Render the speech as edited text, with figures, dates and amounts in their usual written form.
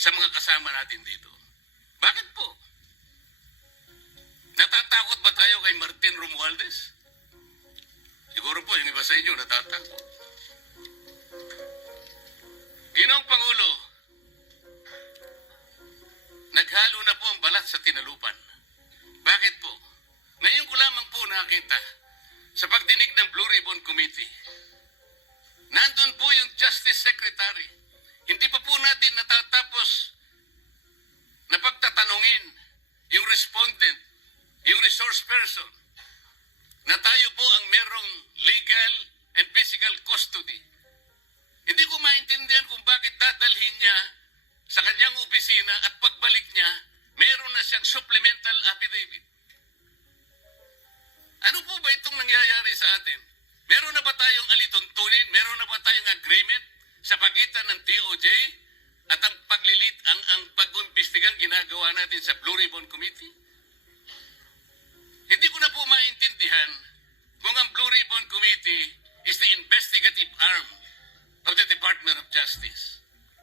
sa mga kasama natin dito. Bakit po? Natatakot ba tayo kay Martin Romualdez? Siguro po yung iba sa inyo natatakot. Ginoong Pangulo, naghalo na po ang balat sa tinalupan. Bakit po? Ngayon ko lamang po nakita sa pagdinig ng Blue Ribbon Committee. Nandun po yung Justice Secretary. Hindi pa po natin natatapos na pagtatanungin yung respondent, yung resource person, na tayo po ang merong legal and physical custody. Hindi ko maintindihan kung bakit dadalhin niya sa kanyang opisina at pagbalik niya, meron na siyang supplemental affidavit. Ano po ba itong nangyayari sa atin? Meron na ba tayong alituntunin? Meron na ba tayong agreement sa pagitan ng DOJ at ang paglilit, ang pag-imbestigang ginagawa natin sa Blue Ribbon Committee?